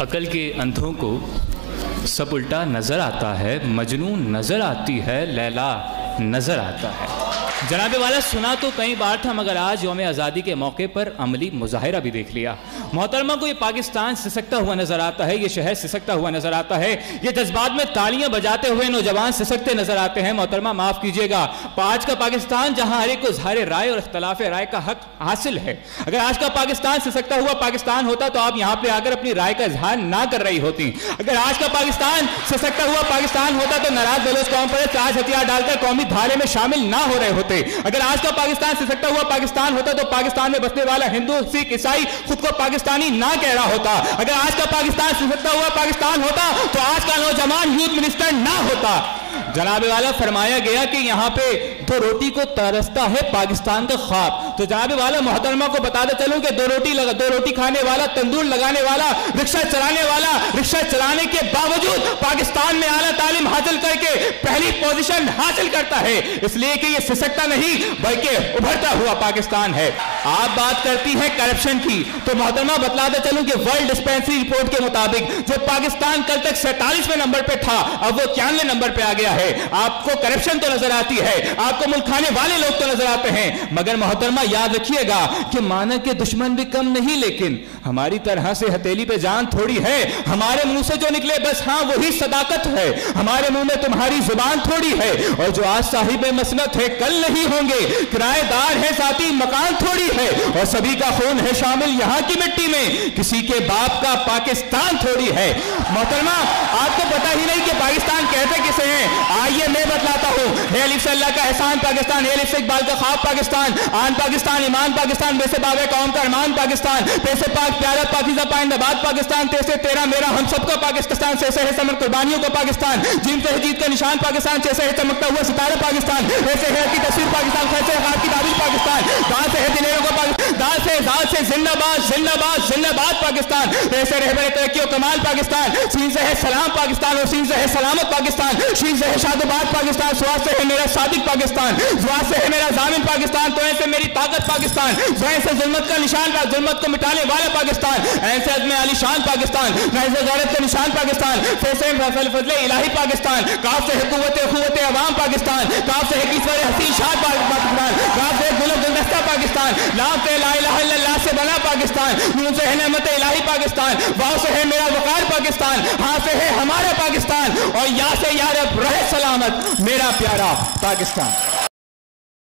عقل کے اندھوں کو سب الٹا نظر آتا ہے، مجنون نظر آتی ہے، لیلا نظر آتا ہے۔ جناب والا سنا تو کئی بار تھا، مگر آج یوم آزادی کے موقع پر عملی مظاہرہ بھی دیکھ لیا۔ محترمہ کو یہ پاکستان سسکتا ہوا نظر آتا ہے، یہ شہر سسکتا ہوا نظر آتا ہے، یہ جذبات میں تالیاں بجاتے ہوئے نوجوان سسکتے نظر آتے ہیں۔ محترمہ معاف کیجیے گا، آج کا پاکستان جہاں ہر ایک کو اظہار رائے اور اختلاف رائے کا حق حاصل ہے، اگر آج کا پاکستان سسکتا ہوا پاکستان ہوتا تو آپ یہاں پہ آ کر اپنی رائے کا اظہار نہ کر رہی ہوتی۔ اگر آج کا پاکستان سسکتا ہوا پاکستان ہوتا تو ناراض بلوچ قوم پر آج ہتھیار ڈال کر قومی دھارے میں شامل نہ ہو رہے ہوتے۔ اگر آج کا پاکستان سسکتا ہوا پاکستان ہوتا تو پاکستان میں بسنے والا ہندو، سکھ، عیسائی خود کو پاکستانی نہ کہہ رہا ہوتا۔ اگر آج کا پاکستان سسکتا ہوا پاکستان ہوتا تو آج کا نوجوان یوتھ منسٹر نہ ہوتا۔ جناب والا فرمایا گیا کہ یہاں پہ دو روٹی کو ترستا ہے پاکستان کا خواب، تو جناب والا محترمہ کو بتاتے چلوں کہ دو روٹی کھانے والا، تندور لگانے والا، رکشہ چلانے والا، رکشہ چلانے کے باوجود پاکستان میں اعلیٰ تعلیم حاصل کر کے پہلی پوزیشن حاصل کرتا ہے، اس لیے کہ یہ سسکتا نہیں بلکہ ابھرتا ہوا پاکستان ہے۔ آپ بات کرتی ہیں کرپشن کی، تو محترمہ بتلاتے چلوں کہ ورلڈ ڈسپینسری رپورٹ کے مطابق جو پاکستان کل تک 47ویں نمبر پہ تھا اب وہ 91ویں نمبر پہ آ گیا ہے۔ آپ کو کرپشن تو نظر آتی ہے، آپ کو ملک کھانے والے لوگ تو نظر آتے ہیں، مگر محترمہ یاد رکھیے گا کہ مانا کے دشمن بھی کم نہیں، لیکن ہماری طرح سے ہتھیلی پہ جان تھوڑی ہے، ہمارے منہ سے جو نکلے بس ہاں وہی صداقت ہے، ہمارے منہ میں تمہاری زبان تھوڑی ہے، اور جو آج صاحب مسنت ہے کل نہیں ہوں گے، کرایہ دار ہے ذاتی مکان تھوڑی ہے، اور سبھی کا خون ہے شامل یہاں کی مٹی میں، کسی کے باپ کا پاکستان تھوڑی ہے۔ محترمہ آپ کو پتہ ہی نہیں کہ پاکستان کہتے کسے ہیں، آئیے میں بتلاتا ہوں۔ اے الف سے اللہ کا احسان پاکستان، اے الف سے اقبال کا خواب پاکستان، آن پاکستان، ایمان پاکستان، بے سے باب قوم کا ارمان پاکستان، پیسے پاک پیارا پاکیزہ پائند آباد پاکستان، تیسے تیرا میرا ہم سب کا پاکستان، سے ہے سمر قربانیوں کا پاکستان، جن سے ہے جیت کا نشان پاکستان، سے ہے چمکتا ہوا ستارہ پاکستان، ایسے ہے کی تصویر پاکستان، خیسے ہے کی تعبیر پاکستان، دان سے ہے دلیروں کا پاکستان، دان سے ذات سے زندہ باد زندہ باد زندہ باد پاکستان، ایسے رہبر ترقی و کمال پاکستان، سین سے ہے سلام پاکستان، اور سین سے ہے سلامت پاکستان، شین سے ہے شاد و باد پاکستان، سواد سے ہے میرا صادق پاکستان، زواد سے ہے میرا ضامن پاکستان، تو ایسے میری طاقت پاکستان، زوائن سے ظلمت کا نشان، ظلمت کو مٹانے والا پاکستان، ایسے عزم عالی شان پاکستان، ایسے غیرت کا نشان پاکستان، فیصل فضل الہی پاکستان، کاف سے ہے قوت عوام پاکستان، کاف سے ہے کسور حسین شاد پاکستان، کاف سے ہے گل گلدستہ پاکستان، لام سے لا الہ الا اللہ سے بنا پاکستان، نون سے ہے نعمت الہی پاکستان، واو سے ہے میرا وقار پاکستان، ہاں سے ہے ہمارا پاکستان، اور یا سے یا رب رہے سلامت میرا پیارا پاکستان۔